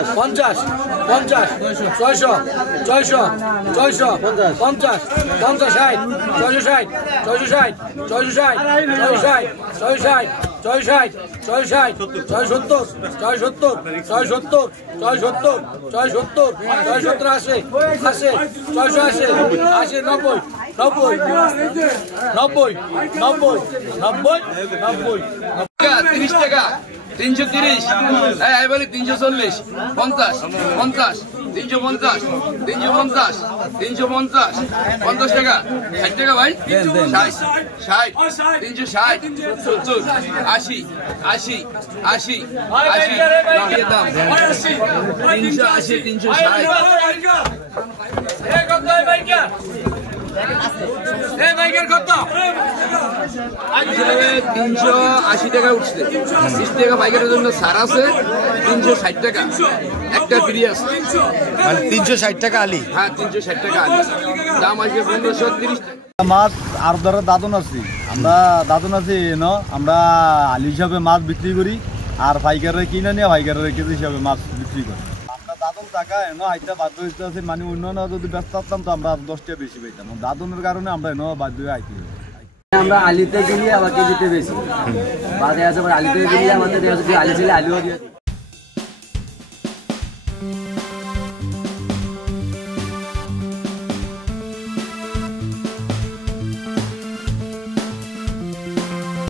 50 50 600 600 600 50 50 60 660 660 660 660 660 660 670 670 670 670 670 670 80 80 680 90 90 90 90 90 30 টাকা 330 এই বলি 340 50 50 350 350 350 50 টাকা 60 টাকা ভাই 60 60 360 70 80 80 80 80 দাম 380 360 কত ভাই কে এই বাইকের কত 380 টাকা উঠছে 30 টাকা বাইকের জন্য ছাড় আছে 360 টাকা একটা ফ্রি আছে মানে 360 টাকা আলি। হ্যাঁ 360 টাকা আলি দাম আসবে 1530 টাকা। মাছ আর ধরো দাদন আছি, আমরা দাদন আছি আমরা আলি হিসাবে মাছ বিক্রি করি আর পাইকারে কিনে নিয়ে পাইকারের কেজি হিসাবে মাছ বিক্রি করি। আমরা দাদন টাকা হাইটা বাধ্য হইতে আছে, মানে অন্য যদি ব্যস্ত থাকতাম তো আমরা 10 টাকা বেশি পাইতাম। দাদনের কারণে আমরা বাধ্য হয়ে আইতে আমরা আলিতে গেলে আবার কেজিতে বেশি বাদে আছে, আলিতে গেলে আমাদের আলি ছিল আলিও দিয়ে